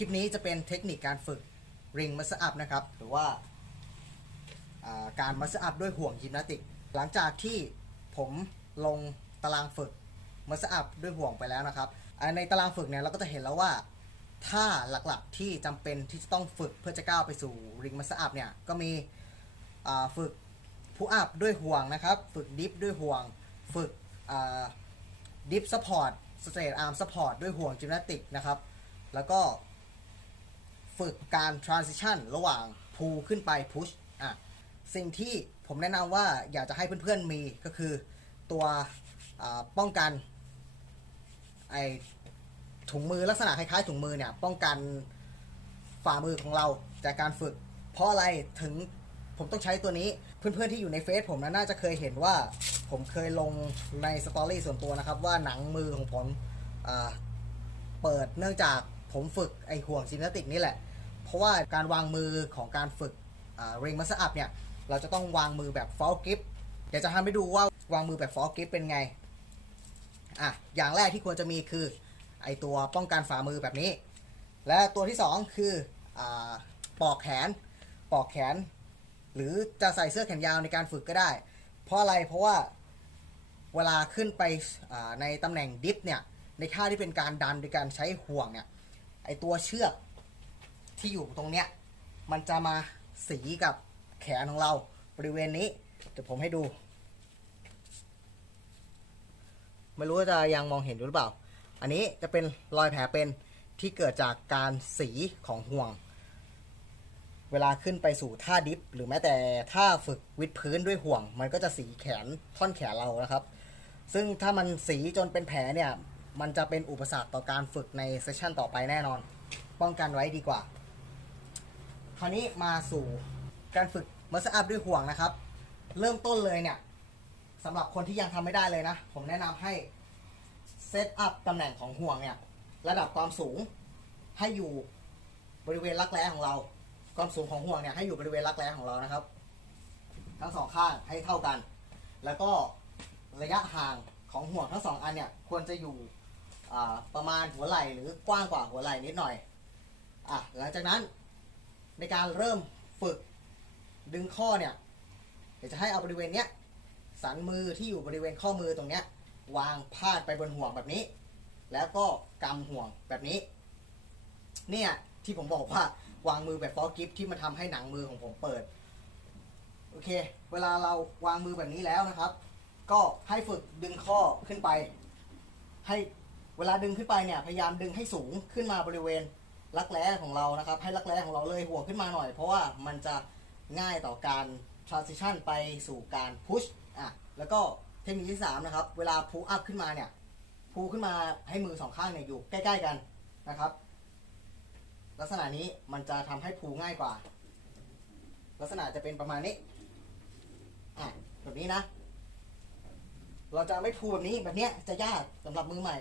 ลิปนี้จะเป็นเทคนิคการฝึกริงมัสอัพนะครับ หรือว่าการมัสอัพด้วยห่วงยิมนาติก หลังจากที่ผมลงตารางฝึกมัสอัพด้วยห่วงไปแล้วนะครับ ในตารางฝึกเนี่ยเราก็จะเห็นแล้วว่าท่าหลักๆที่จำเป็นที่จะต้องฝึกเพื่อจะก้าวไปสู่ริงมัสอัพเนี่ยก็มีฝึกผู้อัพด้วยห่วงนะครับ ฝึกดิฟด้วยห่วง ฝึกดิฟซัพพอร์ตสเตรทอาร์มซัพพอร์ตด้วยห่วงจิมนาติกนะครับ แล้วก็ ฝึกการ transition ระหว่าง pull ขึ้นไป push อะสิ่งที่ผมแนะนำว่าอยากจะให้เพื่อนๆมีก็คือตัวป้องกันไอถุงมือลักษณะคล้ายๆถุงมือเนี่ยป้องกันฝ่ามือของเราจากการฝึก เพราะอะไรถึงผมต้องใช้ตัวนี้เพื่อนๆที่อยู่ในเฟซผมนะน่าจะเคยเห็นว่าผมเคยลงในสตอรี่ส่วนตัวนะครับ ว่าหนังมือของผมเปิดเนื่องจากผมฝึกไอห่วงซินติกนี่แหละ เพราะว่าการวางมือของการฝึกเริงมัสอัพเนี่ย เราจะต้องวางมือแบบฟอลกิฟเดี๋ยวจะทำให้ดูว่าวางมือแบบฟอลกิฟเป็นไง อะ อย่างแรกที่ควรจะมีคือ ไอตัวป้องกันฝ่ามือแบบนี้ และตัวที่สองคืออปอกแขน ปอกแขน หรือจะใส่เสื้อแขนยาวในการฝึกก็ได้ เพราะอะไร เพราะว่าเวลาขึ้นไปในตำแหน่งดิฟเนี่ย ในท่าที่เป็นการดันโดยการใช้ห่วงเนี่ย ไอตัวเชือก ที่อยู่ตรงเนี้ยมันจะมาสีกับแขนของเราบริเวณนี้เดี๋ยวผมให้ดู ไม่รู้ว่าจะยังมองเห็นอยู่หรือเปล่า อันนี้จะเป็นรอยแผลเป็นที่เกิดจากการสีของห่วง เวลาขึ้นไปสู่ท่าดิฟ หรือแม้แต่ท่าฝึกวิดพื้นด้วยห่วง มันก็จะสีแขนท่อนแขนเรานะครับ ซึ่งถ้ามันสีจนเป็นแผลเนี่ยมันจะเป็นอุปสรรคต่อการฝึกในเซสชันต่อไปแน่นอน ป้องกันไว้ดีกว่า คราวนี้มาสู่การฝึกมัสอัพด้วยห่วงนะครับ เริ่มต้นเลยเนี่ยสำหรับคนที่ยังทำไม่ได้เลยนะ ผมแนะนำให้เซตอัพตำแหน่งของห่วงเนี่ยระดับความสูงให้อยู่บริเวณรักแร้ของเรา ความสูงของห่วงเนี่ยให้อยู่บริเวณรักแร้ของเรานะครับ ทั้งสองข้างให้เท่ากัน แล้วก็ระยะห่างของห่วงทั้งสองอันเนี่ยควรจะอยู่ประมาณหัวไหล่หรือกว้างกว่าหัวไหล่นิดหน่อยอะหลังจากนั้น ในการเริ่มฝึกดึงข้อเนี่ยเดี๋ยวจะให้เอาบริเวณเนี้ยสันมือที่อยู่บริเวณข้อมือตรงเนี้ยวางพาดไปบนห่วงแบบนี้ แล้วก็กำห่วงแบบนี้ เนี่ยที่ผมบอกว่าวางมือแบบฟอกิฟที่มันทำให้หนังมือของผมเปิดโอเค เวลาเราวางมือแบบนี้แล้วนะครับ ก็ให้ฝึกดึงข้อขึ้นไป ให้เวลาดึงขึ้นไปเนี่ยพยายามดึงให้สูงขึ้นมาบริเวณ รักแร้ของเรานะครับ ให้รักแร้ของเราเลยหัวขึ้นมาหน่อย เพราะว่ามันจะง่ายต่อการ transition ไปสู่การ push อะแล้วก็เทคนิคที่3นะครับเวลา pull up ขึ้นมาเนี่ย pull ขึ้นมาให้มือสองข้างเนี่ยอยู่ใกล้ ๆ กันนะครับ ลักษณะนี้มันจะทำให้ pull ง่ายกว่า ลักษณะจะเป็นประมาณนี้อะแบบนี้นะ เราจะไม่พูแบบนี้แบบเนี้ยจะยากสำหรับมือใหม่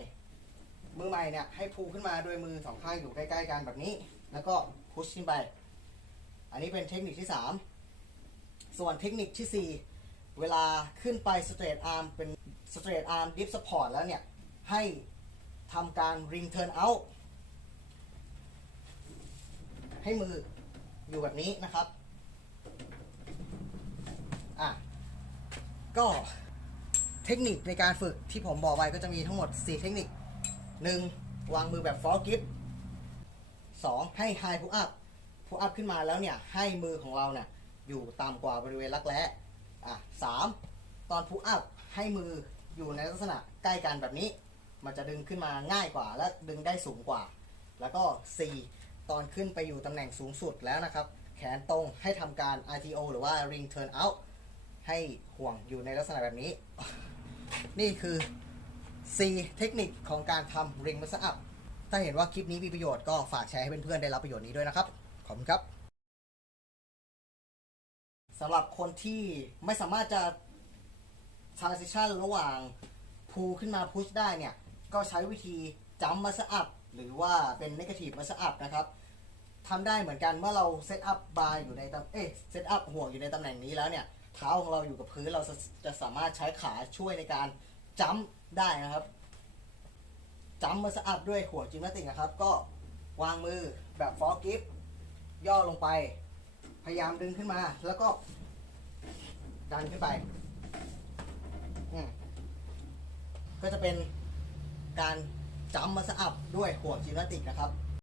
มือใหม่เนี่ยให้พูขึ้นมาโดยมือสองข้างอยู่ใกล้ๆกันแบบนี้ แล้วก็พุชขึ้นไป อันนี้เป็นเทคนิคที่ 3 ส่วนเทคนิคที่ 4 เวลาขึ้นไปสเตรทอาร์มเป็นสเตรทอาร์มดิฟสปอร์ตแล้วเนี่ยให้ทำการริงเทิร์นเอาท์ให้มืออยู่แบบนี้นะครับอะก็เทคนิคในการฝึกที่ผมบอกไว้ก็จะมีทั้งหมด 4 เทคนิค 1. วางมือแบบฟอลกิฟสองให้ไฮพุอัพพุอัพขึ้นมาแล้วเนี่ย ให้มือของเราเนี่ยอยู่ต่ำกว่าบริเวณรักแร้อะสามตอนพุอัพให้มืออยู่ในลักษณะใกล้กันแบบนี้ มันจะดึงขึ้นมาง่ายกว่า และดึงได้สูงกว่า แล้วก็ 4 ตอนขึ้นไปอยู่ตำแหน่งสูงสุดแล้วนะครับ แขนตรงให้ทำการ RTO หรือว่า Ring Turn Out ให้ห่วงอยู่ในลักษณะแบบนี้ นี่คือ 4เทคนิคของการทำ Ring Muscle Up ถ้าเห็นว่าคลิปนี้มีประโยชน์ก็ฝากแชร์ให้เพื่อนๆได้รับประโยชน์นี้ด้วยนะครับ ขอบคุณครับสำหรับคนที่ไม่สามารถจะ transition ระหว่าง pull ขึ้นมา push ได้เนี่ย ก็ใช้วิธี jump muscle up หรือว่าเป็น negative muscle up นะครับทำได้เหมือนกันเมื่อเรา set up bar อยู่ในตำเอ๊ะ set up ห่วงอยู่ในตำแหน่งนี้แล้วเนี่ย เท้าของเราอยู่กับพื้นเราจะจะสามารถใช้ขาช่วยในการ jump ได้นะครับจัมมาสอัพด้วยหัวจิมนาติกนะครับ ก็วางมือแบบฟอกิฟย่อลงไป พยายามดึงขึ้นมา แล้วก็ ดันขึ้นไปก็จะเป็นการจำมาสอัพด้วยหัวจิมนาติกนะครับ